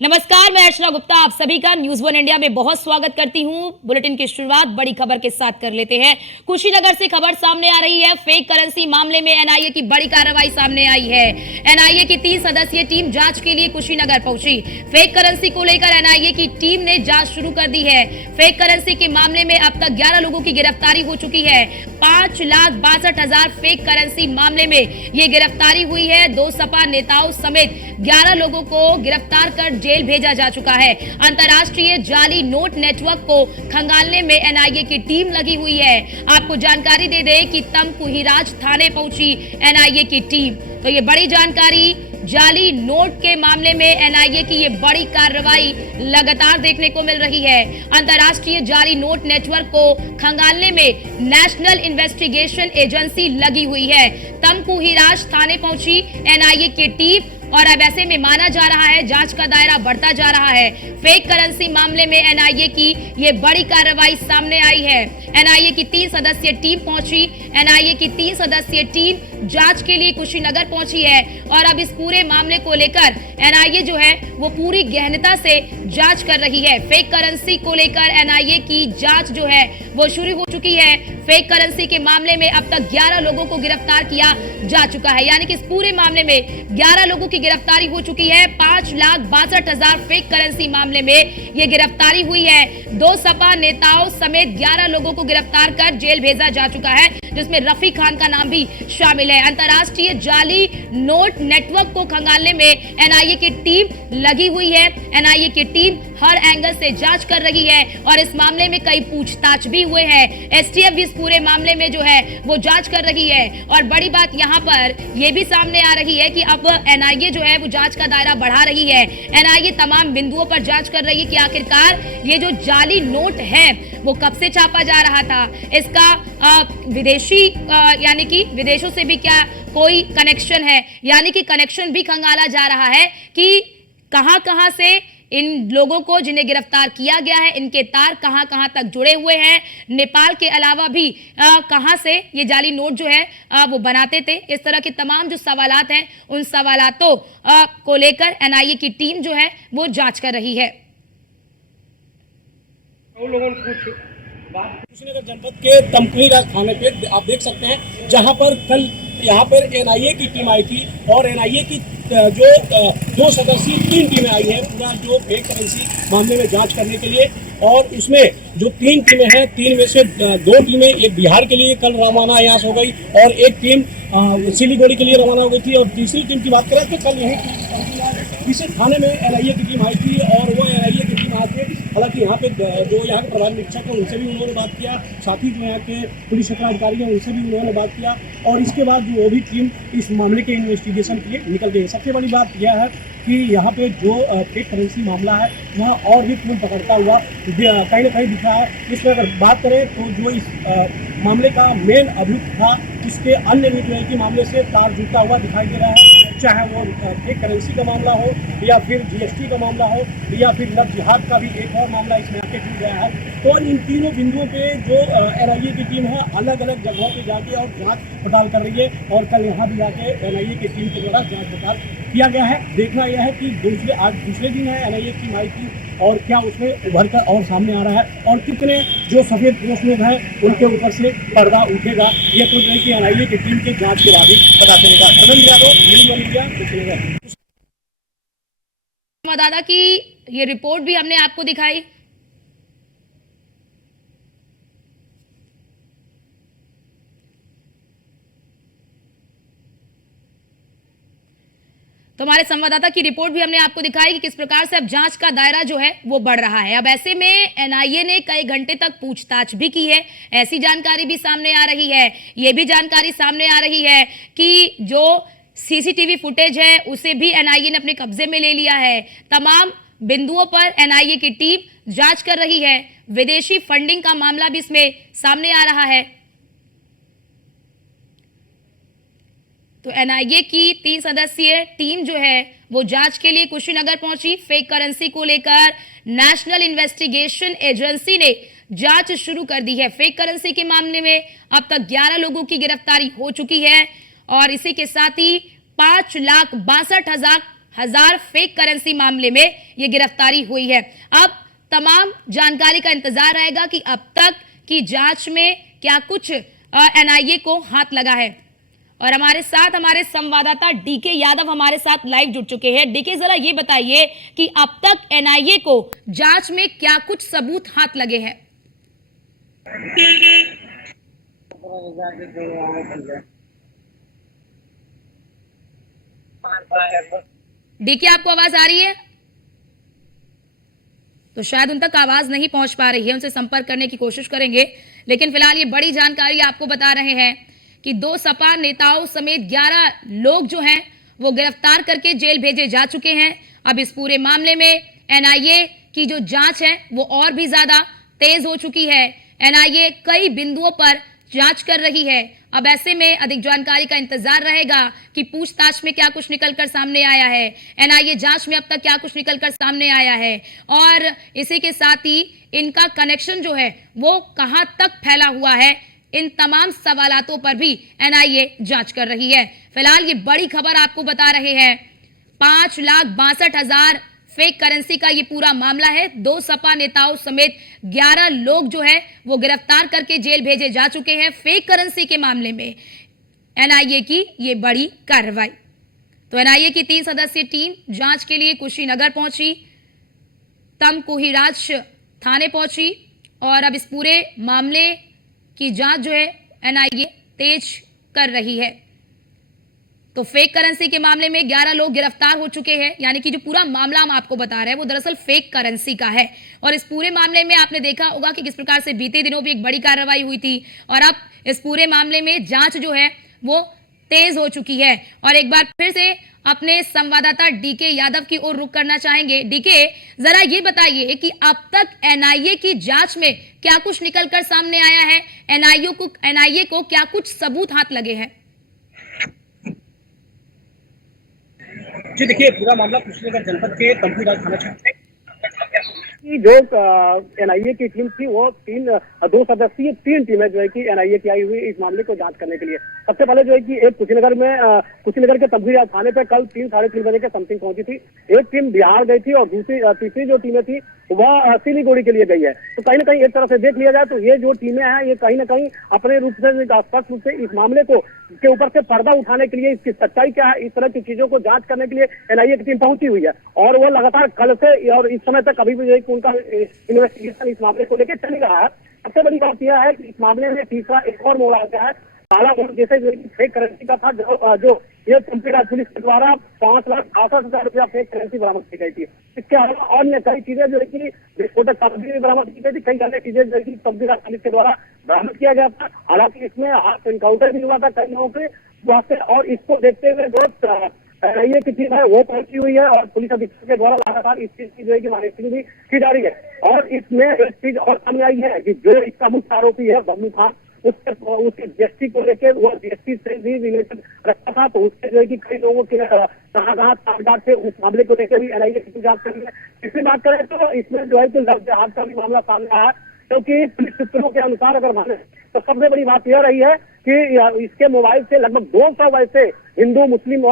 नमस्कार, मैं अर्चना गुप्ता आप सभी का न्यूज वन इंडिया में बहुत स्वागत करती हूं। बुलेटिन की शुरुआत बड़ी खबर के साथ कर लेते हैं। कुशीनगर से खबर सामने आ रही है। फेक करेंसी मामले में एनआईए की बड़ी कार्रवाई सामने आई है। एनआईए की 3 सदस्यीय टीम जांच के लिए कुशीनगर पहुंची। फेक करेंसी को लेकर एनआईए की टीम ने जांच शुरू कर दी है। फेक करेंसी के मामले में अब तक 11 लोगों की गिरफ्तारी हो चुकी है। 5,62,000 फेक करेंसी मामले में ये गिरफ्तारी हुई है। 2 सपा नेताओं समेत 11 लोगों को गिरफ्तार कर जेल भेजा जा चुका है। अंतर्राष्ट्रीय जाली नोट नेटवर्क को खंगालने में एनआईए की टीम लगी हुई है। आपको जानकारी दे दें कि तमकुहीराज थाने पहुंची एनआईए की टीम। तो ये बड़ी जानकारी, जाली नोट के मामले में एनआईए की ये बड़ी कार्रवाई लगातार देखने को मिल रही है। अंतर्राष्ट्रीय जाली नोट नेटवर्क को खंगालने में नेशनल इन्वेस्टिगेशन एजेंसी लगी हुई है। तमकुहीराज थाने पहुंची एनआईए की टीम और अब ऐसे में माना जा रहा है जांच का दायरा बढ़ता जा रहा है। फेक करेंसी मामले में एनआईए की ये बड़ी कार्रवाई सामने आई है। एनआईए की 3 सदस्यीय टीम पहुंची। एनआईए की 3 सदस्यीय टीम जांच के लिए कुशीनगर पहुंची है और अब इस पूरे मामले को लेकर एनआईए जो है वो पूरी गहनता से जांच कर रही है। फेक करेंसी को लेकर एनआईए की जांच जो है वो शुरू हो चुकी है। फेक करेंसी के मामले में अब तक 11 लोगों को गिरफ्तार किया जा चुका है, यानी कि इस पूरे मामले में 11 लोगों की गिरफ्तारी हो चुकी है। 5,62,000 फेक करेंसी मामले में ये गिरफ्तारी हुई है। 2 सपा नेताओं समेत 11 लोगों को गिरफ्तार कर जेल भेजा जा चुका है, जिसमें रफी खान का नाम भी शामिल है। अंतर्राष्ट्रीय जाली नोट नेटवर्क को खंगालने में एनआईए की टीम लगी हुई है। एनआईए की टीम हर एंगल से जांच कर रही है और इस मामले में कई पूछताछ भी हुए हैं। एसटीएफ भी इस पूरे मामले में जो है वो जांच कर रही है और बड़ी बात यहाँ पर यह भी सामने आ रही है कि अब एनआईए जो है वो जांच का दायरा बढ़ा रही है। एनआईए तमाम बिंदुओं पर जांच कर रही है कि आखिरकार ये जो जाली नोट है वो कब से छापा जा रहा था, इसका विदेशी यानी कि विदेशों से भी क्या कोई कनेक्शन है, यानी कि कनेक्शन भी खंगाला जा रहा है कि कहां-कहां से इन लोगों को जिन्हें गिरफ्तार किया गया है इनके तार कहां-कहां तक जुड़े हुए हैं। नेपाल के अलावा भी कहां से ये जाली नोट जो है वो बनाते थे। इस तरह के तमाम जो सवालात हैं उन सवालातों को लेकर एनआईए की टीम जो है वो जांच कर रही है। कुशीनगर जनपद के तमकुहीराज थाने पे आप देख सकते हैं, जहां पर कल यहाँ पर एनआईए की टीम आई थी और एनआईए की जो 2 सदस्यीय 3 टीमें आई है पूरा जो फेक करेंसी मामले में जांच करने के लिए। और उसमें जो 3 टीमें हैं, 3 में से 2 टीमें एक बिहार के लिए कल रवाना यहाँ से हो गई और एक टीम सिलीगुड़ी के लिए रवाना हो गई थी। और तीसरी टीम की बात करें तो कल यहीं इसी थाने में एनआईए की टीम आई थी और वो एनआईए की टीम आके हालांकि यहाँ पे जो यहाँ के प्रधान निरीक्षक हैं उनसे भी उन्होंने बात किया, साथ ही जो यहाँ के पुलिस अधिकारी हैं उनसे भी उन्होंने बात किया और इसके बाद जो वो भी टीम इस मामले के इन्वेस्टिगेशन के लिए निकल गई। सबसे बड़ी बात यह है कि यहाँ पे जो फेक करेंसी मामला है वहाँ और भी पूर्ण पकड़ता हुआ कहीं ना कहीं दिखा है। इसमें अगर बात करें तो जो इस मामले का मेन अभियुक्त था उसके अन्य रेगुलरिटी मामले से तार जुड़ता हुआ दिखाई दे रहा है, चाहे वो फेक करेंसी का मामला हो या फिर जीएसटी का मामला हो या फिर लव जिहाद का भी एक और मामला इसमें आके जुड़ गया है। तो इन तीनों बिंदुओं पे जो एनआईए की टीम है अलग अलग जगहों पे जाके और जांच पड़ताल कर रही है और कल यहाँ भी जाके एनआईए की टीम के द्वारा जांच पड़ताल किया गया है। देखना यह है कि आज दूसरे दिन है एनआईए की टीम आई थी और क्या उसमें उभर कर और सामने आ रहा है और कितने जो सफेद पोस्ट लोग हैं उनके ऊपर से पर्दा उठेगा, ये तो जो है कि एनआईए की टीम के जांच के बाद ही पता चलेगा। Anant Yadav, News One India, Kushinagar. संवाददाता की ये रिपोर्ट भी हमने आपको दिखाई। तो हमारे संवाददाता की रिपोर्ट भी हमने आपको दिखाई कि किस प्रकार से अब जांच का दायरा जो है वो बढ़ रहा है। अब ऐसे में एनआईए ने कई घंटे तक पूछताछ भी की है, ऐसी जानकारी भी सामने आ रही है। ये भी जानकारी सामने आ रही है कि जो सीसीटीवी फुटेज है उसे भी एनआईए ने अपने कब्जे में ले लिया है। तमाम बिंदुओं पर एनआईए की टीम जांच कर रही है। विदेशी फंडिंग का मामला भी इसमें सामने आ रहा है। तो एनआईए की 3 सदस्यीय टीम जो है वो जांच के लिए कुशीनगर पहुंची। फेक करेंसी को लेकर नेशनल इन्वेस्टिगेशन एजेंसी ने जांच शुरू कर दी है। फेक करेंसी के मामले में अब तक 11 लोगों की गिरफ्तारी हो चुकी है और इसी के साथ ही 5,62,000 हजार फेक करेंसी मामले में ये गिरफ्तारी हुई है। अब तमाम जानकारी का इंतजार रहेगा कि अब तक की जांच में क्या कुछ एनआईए को हाथ लगा है। और हमारे साथ हमारे संवाददाता डीके यादव हमारे साथ लाइव जुड़ चुके हैं। डीके, जरा ये बताइए कि अब तक एनआईए को जांच में क्या कुछ सबूत हाथ लगे हैं। डीके, आपको आवाज आ रही है? तो शायद उन तक आवाज नहीं पहुंच पा रही है, उनसे संपर्क करने की कोशिश करेंगे। लेकिन फिलहाल ये बड़ी जानकारी आपको बता रहे हैं कि 2 सपा नेताओं समेत 11 लोग जो हैं वो गिरफ्तार करके जेल भेजे जा चुके हैं। अब इस पूरे मामले में एनआईए की जो जांच है वो और भी ज्यादा तेज हो चुकी है। एनआईए कई बिंदुओं पर जांच कर रही है। अब ऐसे में अधिक जानकारी का इंतजार रहेगा कि पूछताछ में क्या कुछ निकलकर सामने आया है, एनआईए जांच में अब तक क्या कुछ निकलकर सामने आया है, और इसी के साथ ही इनका कनेक्शन जो है वो कहां तक फैला हुआ है। इन तमाम सवालों पर भी एनआईए जांच कर रही है। फिलहाल ये बड़ी खबर आपको बता रहे हैं, 5,62,000 फेक करेंसी का ये पूरा मामला है। 2 सपा नेताओं समेत 11 लोग जो है वो गिरफ्तार करके जेल भेजे जा चुके हैं फेक करेंसी के मामले में। एनआईए की ये बड़ी कार्रवाई। तो एनआईए की 3 सदस्यीय टीम जांच के लिए कुशीनगर पहुंची, तमकुहीराज थाने पहुंची और अब इस पूरे मामले की जांच जो है एनआईए तेज कर रही है। तो फेक करेंसी के मामले में 11 लोग गिरफ्तार हो चुके हैं, यानी कि जो पूरा मामला हम आपको बता रहे हैं वो दरअसल फेक करेंसी का है। और इस पूरे मामले में आपने देखा होगा कि किस प्रकार से बीते दिनों भी एक बड़ी कार्रवाई हुई थी और अब इस पूरे मामले में जांच जो है वो तेज हो चुकी है। और एक बार फिर से अपने संवाददाता डीके यादव की ओर रुख करना चाहेंगे। डीके, जरा ये बताइए कि अब तक एनआईए की जांच में क्या कुछ निकलकर सामने आया है, एनआईए को क्या कुछ सबूत हाथ लगे हैं? जी देखिए, पूरा मामला कुशीनगर जनपद के तमकुहीराज थाना क्षेत्र की जो एनआईए की टीम थी वो 2 सदस्यीय 3 टीमें जो है कि एनआईए की आई हुई इस मामले को जांच करने के लिए। सबसे पहले जो है कि एक कुशीनगर के तमकुहीराज थाने पे कल 3 साढ़े 3 बजे के समथिंग पहुंची थी। एक टीम बिहार गई थी और तीसरी जो टीमें थी वह सिलीगुड़ी के लिए गई है। तो कहीं ना कहीं एक तरह से देख लिया जाए तो ये जो टीमें हैं ये कहीं ना कहीं अपने रूप से स्पष्ट रूप से इस मामले को के ऊपर से पर्दा उठाने के लिए, इसकी सच्चाई क्या है, इस तरह की चीजों को जांच करने के लिए एनआईए की टीम पहुंची हुई है। और वो लगातार कल से और इस समय तक अभी भी उनका इन्वेस्टिगेशन इस मामले को लेकर चल रहा है। सबसे बड़ी बात यह है कि इस मामले में तीसरा एक और मोड़ आ गया है। काला मोड़ जैसे फेक करेंसी का था जो ये तमकुहीराज पुलिस के द्वारा 5,68,000 रुपया फेक करेंसी बरामद की गई थी। इसके अलावा अन्य कई चीजें जो है कि विस्फोटक सामग्री भी बरामद की गई थी, कई अन्य चीजें जो है कि तमकुहीराज पुलिस के द्वारा बरामद किया गया था। हालांकि इसमें हाथ एनकाउंटर भी हुआ था कई लोगों के वहां से, और इसको देखते हुए जो एनआईए की टीम है वो पहुंची हुई है और पुलिस अधीक्षक के द्वारा लगातार इस चीज की जो है कि मॉनिटरिंग भी की जा रही है। और इसमें एक चीज और सामने आई है कि जो इसका मुख्य आरोपी है बबलू खान, उसके जीएसटी को लेकर वो जीएसटी से भी रिलेशन रखता था, तो उसके जो है कि कई लोगों के कहाँ कागजात थे उस मामले को लेकर भी एनआईए की जांच कर रही है। इसकी बात करें तो इसमें जो है कि लफ्ज हाथ का भी मामला सामने आया, क्योंकि पुलिस सूत्रों के अनुसार अगर माने तो सबसे बड़ी बात यह रही है कि इसके मोबाइल से लगभग 200 वैसे हिंदू मुस्लिम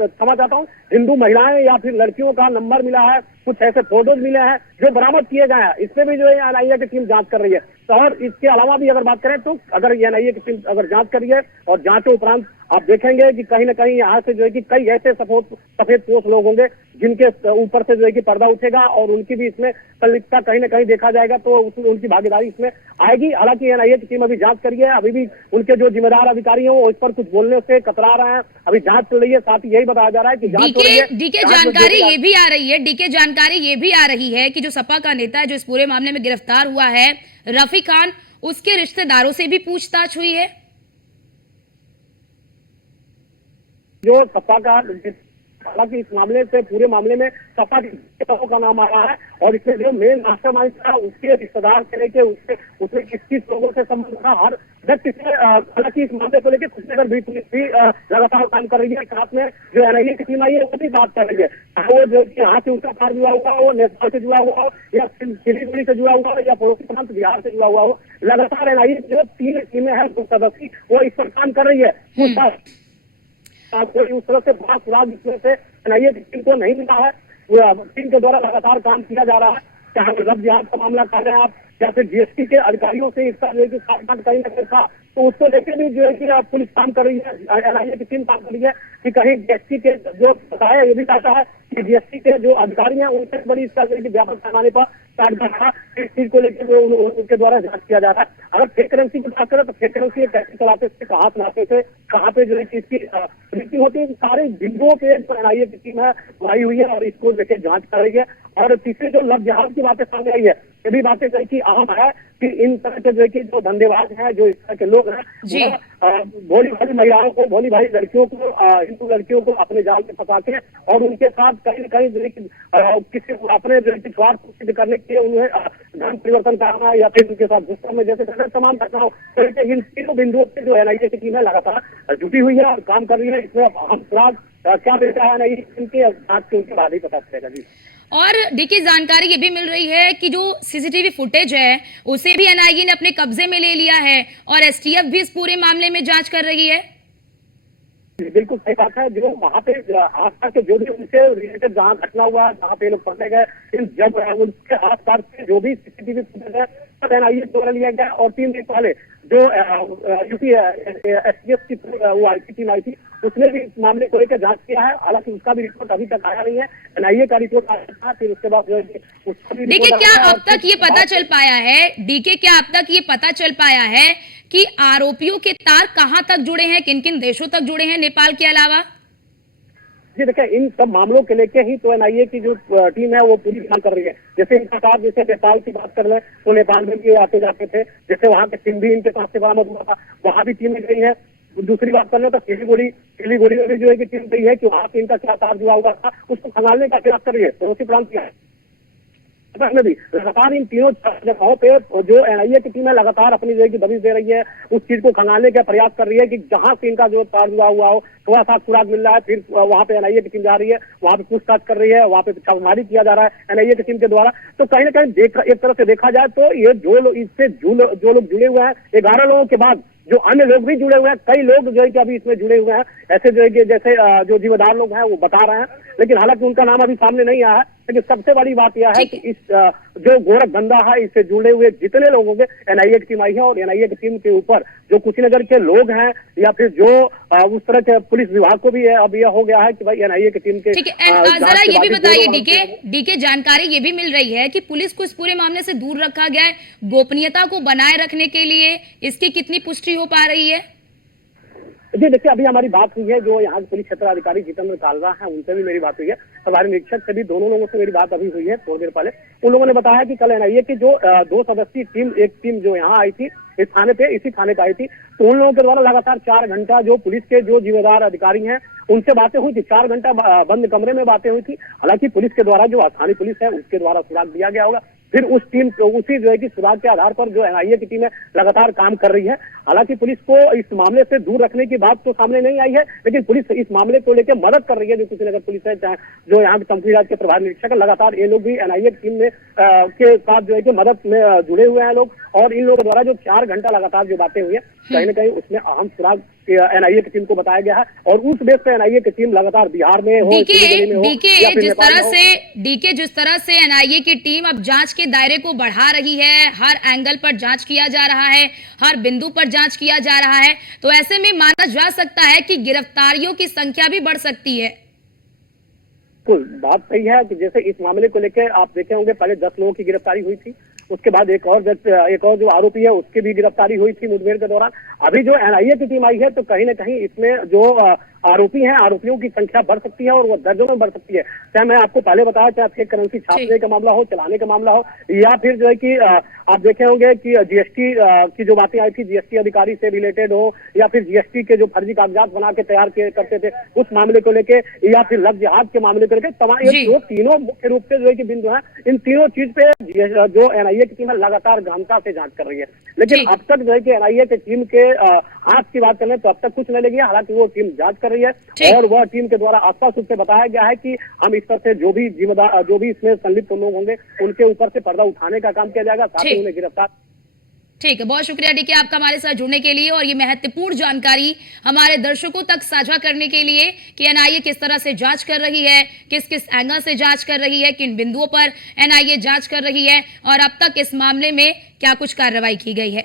समझ आता हूँ हिंदू महिलाएं या फिर लड़कियों का नंबर मिला है, कुछ ऐसे फोटोज मिले हैं जो बरामद किए गए हैं। इसमें भी जो है एनआईए की टीम जांच कर रही है। और इसके अलावा भी अगर बात करें तो अगर एनआईए की टीम अगर जांच कर रही है और जांच के उपरांत आप देखेंगे कि कहीं ना कहीं यहाँ से जो है कि कई ऐसे सफेद पोस्ट लोग होंगे जिनके ऊपर से जो है कि पर्दा उठेगा और उनकी भी इसमें संलिप्तता कहीं ना कहीं देखा जाएगा, तो उनकी भागीदारी इसमें आएगी। हालांकि एनआईए की टीम अभी जांच करी है, अभी भी उनके जो जिम्मेदार अधिकारी हैं वो इस पर कुछ बोलने से कतरा रहे हैं। अभी जांच चल रही है, साथ ही यही बताया जा रहा है कि जांच हो रही है। डीके जानकारी ये भी आ रही है, डीके जानकारी ये भी आ रही है कि जो सपा का नेता है जो इस पूरे मामले में गिरफ्तार हुआ है रफी खान, उसके रिश्तेदारों से भी पूछताछ हुई है। जो सपा का, हालांकि इस मामले से पूरे मामले में सपा के नेताओं का नाम आ रहा है और इसमें जो मेन मास्टरमाइंड था उसके रिश्तेदार से लेके उसने किस लोगों से संबंध था हर व्यक्ति से। हालांकि इस मामले को लेकर कुशीनगर भी पुलिस भी लगातार काम कर रही है। साथ में जो एनआईए की टीम आई है वो भी बात कर रही है, वो जो यहाँ से उसका कार जुड़ा हुआ हो, नेपाल से जुड़ा हुआ हो या सिलीगुड़ी से जुड़ा हुआ हो या पड़ोसी प्रांत बिहार से जुड़ा हुआ हो, लगातार एनआईए जो 3 टीमें हैं 2 सदस्य वो इस पर काम कर रही है। कोई उस तरह से बड़ा सुराग इसमें से एनआईए की टीम को नहीं मिला है। टीम के द्वारा लगातार काम किया जा रहा है, चाहे लव जिहाद का मामला कह रहे हैं आप, या फिर जीएसटी के अधिकारियों से इसका जो है कि साठ कहीं ना कहीं था, तो उसको लेकर भी जो है कि पुलिस काम कर रही है, एनआईए की टीम काम कर रही है कि कहीं जीएसटी के जो बताया ये भी चाहता है कि जीएसटी के जो अधिकारी हैं उनसे बड़ी इसका जो है कि व्यापक पैमाने पर काटघाटा इस चीज को लेकर उनके द्वारा जांच किया जा रहा है। अगर फेक करेंसी की बात करें तो फेक करेंसी कैसे चलाते थे, कहाँ चलाते थे, कहाँ पे जो है कि इसकी मृत्यु होती है, सारे बिंदुओं पे एनआईए की टीम है आई हुई है और इसको लेकर जांच कर रही है। और तीसरी जो लव जिहाद की बातें सामने आई है, ये भी बातें जो है कि अहम है कि इन तरह के जो है कि जो धंधेबाज हैं, जो इस तरह के लोग हैं, भोली भाली महिलाओं को, भोली भाली लड़कियों को, हिंदू लड़कियों को अपने जाल में फंसाते हैं और उनके साथ कहीं न कहीं जो है कि किसी अपने जो है कि स्वार्थ को सिद्ध करने के लिए उन्हें धर्म परिवर्तन करना या फिर उनके साथ दुष्कर्म में जैसे तमाम घटनाओं, तो इन तीनों बिंदुओं पे जो एनआईए की टीम है लगातार जुटी हुई है और काम कर रही है। इसमें हम सुराग क्या देता है एनआईए इनके जांच के उनके बाद ही पता चलेगा जी। और देखिए जानकारी ये भी मिल रही है कि जो सीसीटीवी फुटेज है उसे भी एनआईए ने अपने कब्जे में ले लिया है और एसटीएफ भी इस पूरे मामले में जांच कर रही है। बिल्कुल सही बात है। जो वहाँ पे आसपास के जो भी उनसे रिलेटेड जहाँ घटना हुआ, जहाँ पे लोग पकड़े गए, जब उनके आसपास के जो भी सीसीटीवी फुटेज है सब एनआईए द्वारा लिया गया। और 3 दिन पहले जो यूपी एसटीएफ की वो आई टीम आई थी, उसने भी इस मामले को लेकर जांच किया है। हालांकि उसका भी रिपोर्ट अभी तक आया नहीं है, एनआईए का रिपोर्ट आया था, फिर उसके बाद जो है उसका भी देखिए क्या अब तक ये पता चल पाया है, डीके क्या अब तक ये पता चल पाया है कि आरोपियों के तार कहां तक जुड़े हैं, किन किन देशों तक जुड़े हैं नेपाल के अलावा? जी देखिए, इन सब मामलों के लेके ही तो एनआईए की जो टीम है वो पूरी काम कर रही है। जैसे इनका साथ, जैसे नेपाल की बात कर ले तो नेपाल में भी आते जाते थे, जैसे वहाँ के सिम भी इनके पास से बरामद हुआ था, वहाँ भी टीमें गई है। दूसरी बात कर ले तो सिलीगुड़ी में भी जो है कि टीम गई है कि वहाँ पे इनका क्या तार जुड़ा हुआ था, उसको खंगालने का प्रयास कर रही है। पड़ोसी प्रांत किया है में भी लगातार इन तीनों जगहों पे जो एनआईए की टीम है लगातार अपनी जो दबिश दे रही है, उस चीज को खंगालने का प्रयास कर रही है कि जहां से इनका जो तार जुड़ा हुआ हो, थोड़ा सा सुराग मिल रहा है, फिर वहां पे एनआईए की टीम जा रही है, वहां पे पूछताछ कर रही है, वहां पे छापेमारी किया जा रहा है एनआईए की टीम के द्वारा। तो कहीं ना कहीं एक तरह से देखा जाए तो ये इससे जो लोग जुड़े हुए हैं, 11 लोगों के बाद जो अन्य लोग भी जुड़े हुए हैं, कई लोग जो है कि अभी इसमें जुड़े हुए हैं, ऐसे जो है कि जैसे जो जिम्मेदार लोग हैं वो बता रहे हैं, लेकिन हालांकि उनका नाम अभी सामने नहीं आया है। लेकिन सबसे बड़ी बात यह है कि इस जो गोरख धंधा है, इससे जुड़े हुए जितने लोग होंगे, एनआईए की टीम आई है और एनआईए की टीम के ऊपर जो कुशीनगर के लोग हैं या फिर जो उस तरह के पुलिस विभाग को भी है, अब यह हो गया है कि भाई एनआईए की टीम के। ठीक है, जरा ये भी बताइए डीके जानकारी ये भी मिल रही है कि पुलिस को इस पूरे मामले से दूर रखा गया है गोपनीयता को बनाए रखने के लिए, इसकी कितनी पुष्टि हो पा रही है? जी देखिए, अभी हमारी बात हुई है जो यहाँ के पुलिस क्षेत्र अधिकारी जितेंद्र कालरा हैं, उनसे भी मेरी बात हुई है, प्रभारी निरीक्षक से भी, दोनों लोगों से मेरी बात अभी हुई है थोड़ी देर पहले। उन लोगों ने बताया कि कल एनआईए की जो 2 सदस्यीय टीम, एक टीम जो यहाँ आई थी इस थाने पे, इसी थाने पे आई थी, तो उन लोगों के द्वारा लगातार 4 घंटा जो पुलिस के जो जिम्मेदार अधिकारी हैं उनसे बातें हुई थी। 4 घंटा बंद कमरे में बातें हुई थी। हालांकि पुलिस के द्वारा जो स्थानीय पुलिस है उसके द्वारा सुराग दिया गया होगा, फिर उस टीम उसी जो है कि सुराग के आधार पर जो एनआईए की टीम है लगातार काम कर रही है। हालांकि पुलिस को इस मामले से दूर रखने की बात तो सामने नहीं आई है, लेकिन पुलिस इस मामले को लेकर मदद कर रही है। जो कुशीनगर पुलिस है, जो यहाँ के तमकुही राज के प्रभारी निरीक्षक है, लगातार ये लोग भी एनआईए की टीम में के साथ जो है कि मदद में जुड़े हुए हैं लोग। और इन लोगों द्वारा जो 4 घंटा लगातार जो बातें हुई है, कहीं ना कहीं उसमें अहम सुराग एनआईए की टीम को बताया गया है और उस बेस पे एनआईए की टीम लगातार बिहार में हो, डीके जिस तरह से एनआईए की टीम अब जांच के दायरे को बढ़ा रही है, हर एंगल पर जांच किया जा रहा है, हर बिंदु पर जांच किया जा रहा है, तो ऐसे में माना जा सकता है कि गिरफ्तारियों की संख्या भी बढ़ सकती है। बिल्कुल बात सही है कि जैसे इस मामले को लेकर आप देखे होंगे, पहले 10 लोगों की गिरफ्तारी हुई थी, उसके बाद एक और जो आरोपी है उसकी भी गिरफ्तारी हुई थी मुठभेड़ के दौरान। अभी जो एनआईए की टीम आई है तो कहीं ना कहीं इसमें जो आरोपी हैं, आरोपियों की संख्या बढ़ सकती है और वो दर्जनों में बढ़ सकती है। चाहे मैं आपको पहले बताया, चाहे फेक करेंसी छापने का मामला हो, चलाने का मामला हो, या फिर जो है कि आप देखे होंगे कि जीएसटी की जो बातें आई थी, जीएसटी अधिकारी से रिलेटेड हो, या फिर जीएसटी के जो फर्जी कागजात बना के तैयार करते थे उस मामले को लेके, या फिर लव जिहाद के मामले को लेकर, तमाम ये जो तीनों मुख्य रूप से जो है कि बिंदु है, इन तीनों चीज पे जो एनआईए की टीम है लगातार गहनता से जांच कर रही है। लेकिन अब तक जो है कि एनआईए की टीम के हाथ की बात करें तो अब तक कुछ नहीं लगी है। हालांकि वो टीम जांच कर रही है और वह टीम के द्वारा आसपास रूप से बताया गया है कि हम इस पर से जो भी जिम्मेदार, जो भी इसमें संलिप्त लोग होंगे उनके ऊपर से पर्दा उठाने का काम किया जाएगा, साथ ही उन्हें गिरफ्तार ठीक है, बहुत शुक्रिया डीके आपका हमारे साथ जुड़ने के लिए और ये महत्वपूर्ण जानकारी हमारे दर्शकों तक साझा करने के लिए कि एनआईए किस तरह से जांच कर रही है, किस किस एंगल से जांच कर रही है, किन बिंदुओं पर एनआईए जांच कर रही है और अब तक इस मामले में क्या कुछ कार्रवाई की गई है।